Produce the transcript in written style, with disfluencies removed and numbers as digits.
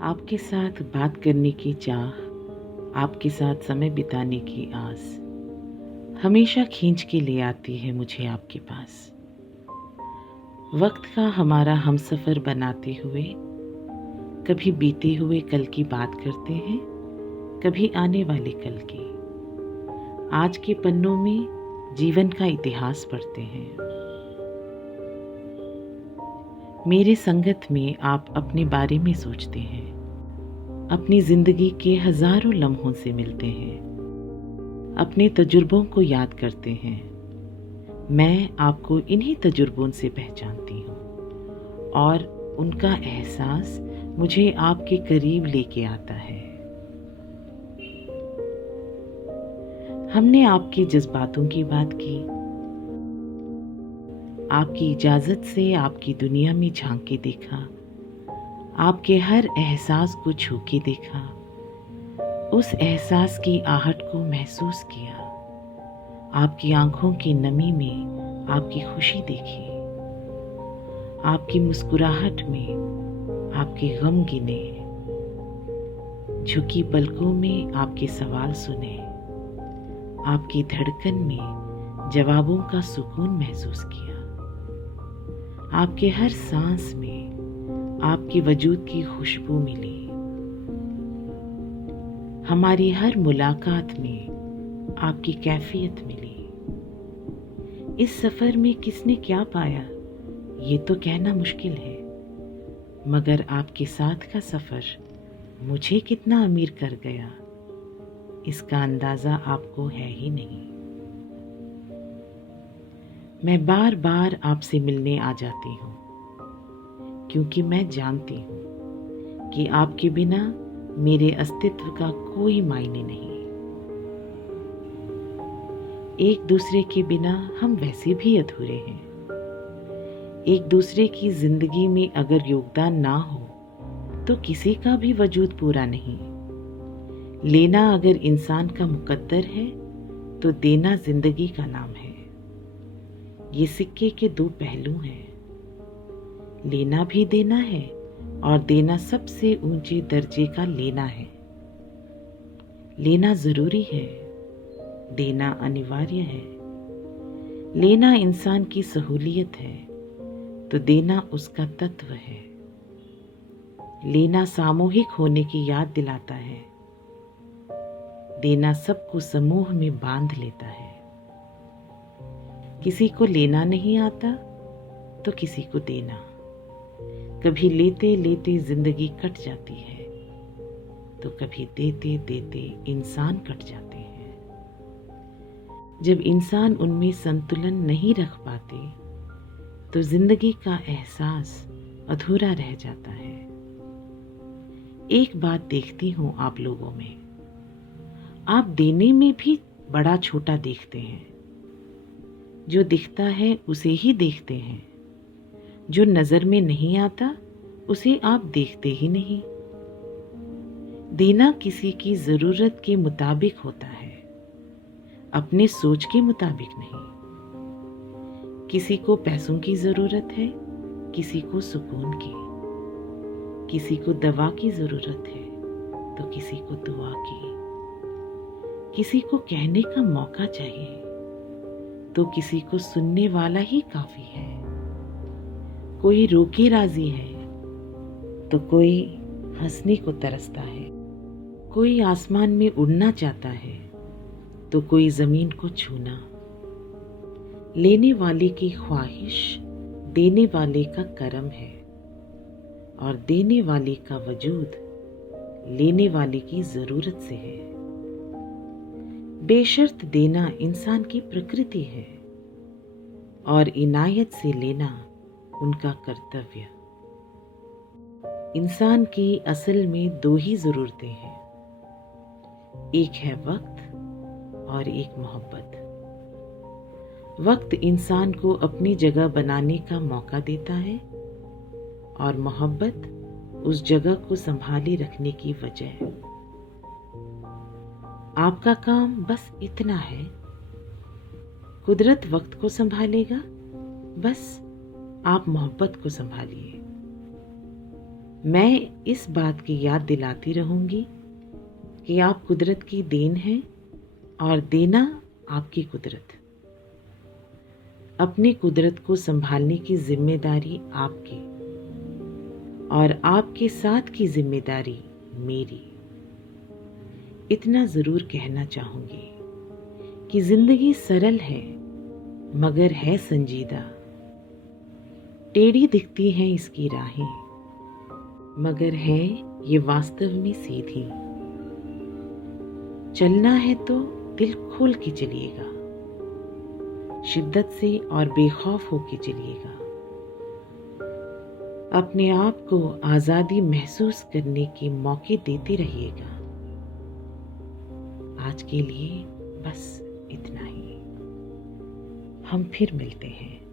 आपके साथ बात करने की चाह, आपके साथ समय बिताने की आस हमेशा खींच के ले आती है मुझे आपके पास। वक्त का हमारा हमसफ़र बनाते हुए कभी बीते हुए कल की बात करते हैं, कभी आने वाले कल की। आज के पन्नों में जीवन का इतिहास पढ़ते हैं। मेरे संगत में आप अपने बारे में सोचते हैं, अपनी जिंदगी के हजारों लम्हों से मिलते हैं, अपने तजुर्बों को याद करते हैं। मैं आपको इन्हीं तजुर्बों से पहचानती हूँ और उनका एहसास मुझे आपके करीब लेके आता है। हमने आपके जज्बातों की बात की, आपकी इजाज़त से आपकी दुनिया में झांक के देखा, आपके हर एहसास को छू के देखा, उस एहसास की आहट को महसूस किया, आपकी आंखों की नमी में आपकी खुशी देखी, आपकी मुस्कुराहट में आपके गम गिने, झुकी पलकों में आपके सवाल सुने, आपकी धड़कन में जवाबों का सुकून महसूस किया, आपके हर सांस में आपके वजूद की खुशबू मिली, हमारी हर मुलाकात में आपकी कैफियत मिली। इस सफ़र में किसने क्या पाया ये तो कहना मुश्किल है, मगर आपके साथ का सफ़र मुझे कितना अमीर कर गया इसका अंदाज़ा आपको है ही नहीं। मैं बार बार आपसे मिलने आ जाती हूँ क्योंकि मैं जानती हूँ कि आपके बिना मेरे अस्तित्व का कोई मायने नहीं। एक दूसरे के बिना हम वैसे भी अधूरे हैं। एक दूसरे की जिंदगी में अगर योगदान ना हो तो किसी का भी वजूद पूरा नहीं। लेना अगर इंसान का मुकद्दर है तो देना जिंदगी का नाम है। ये सिक्के के दो पहलू हैं, लेना भी देना है और देना सबसे ऊंचे दर्जे का लेना है। लेना जरूरी है, देना अनिवार्य है। लेना इंसान की सहूलियत है तो देना उसका तत्व है। लेना सामूहिक होने की याद दिलाता है, देना सबको समूह में बांध लेता है। किसी को लेना नहीं आता तो किसी को देना। कभी लेते लेते जिंदगी कट जाती है तो कभी देते देते इंसान कट जाते हैं। जब इंसान उनमें संतुलन नहीं रख पाते तो जिंदगी का एहसास अधूरा रह जाता है। एक बात देखती हूँ आप लोगों में, आप देने में भी बड़ा छोटा देखते हैं। जो दिखता है उसे ही देखते हैं, जो नजर में नहीं आता उसे आप देखते ही नहीं। देना किसी की जरूरत के मुताबिक होता है, अपने सोच के मुताबिक नहीं। किसी को पैसों की जरूरत है, किसी को सुकून की, किसी को दवा की जरूरत है तो किसी को दुआ की, किसी को कहने का मौका चाहिए तो किसी को सुनने वाला ही काफी है। कोई रोके राजी है तो कोई हंसने को तरसता है। कोई आसमान में उड़ना चाहता है तो कोई जमीन को छूना। लेने वाले की ख्वाहिश देने वाले का करम है और देने वाले का वजूद लेने वाले की जरूरत से है। बेशर्त देना इंसान की प्रकृति है और इनायत से लेना उनका कर्तव्य। इंसान की असल में दो ही जरूरतें हैं, एक है वक्त और एक मोहब्बत। वक्त इंसान को अपनी जगह बनाने का मौका देता है और मोहब्बत उस जगह को संभाले रखने की वजह है। आपका काम बस इतना है, कुदरत वक्त को संभालेगा, बस आप मोहब्बत को संभालिए। मैं इस बात की याद दिलाती रहूंगी कि आप कुदरत की देन हैं और देना आपकी कुदरत। अपनी कुदरत को संभालने की जिम्मेदारी आपकी और आपके साथ की जिम्मेदारी मेरी। इतना ज़रूर कहना चाहूंगी कि जिंदगी सरल है मगर है संजीदा। टेढ़ी दिखती हैं इसकी राहें मगर है ये वास्तव में सीधी। चलना है तो दिल खोल के चलिएगा, शिद्दत से और बेखौफ होके चलिएगा। अपने आप को आज़ादी महसूस करने के मौके देते रहिएगा। आज के लिए बस इतना ही। हम फिर मिलते हैं।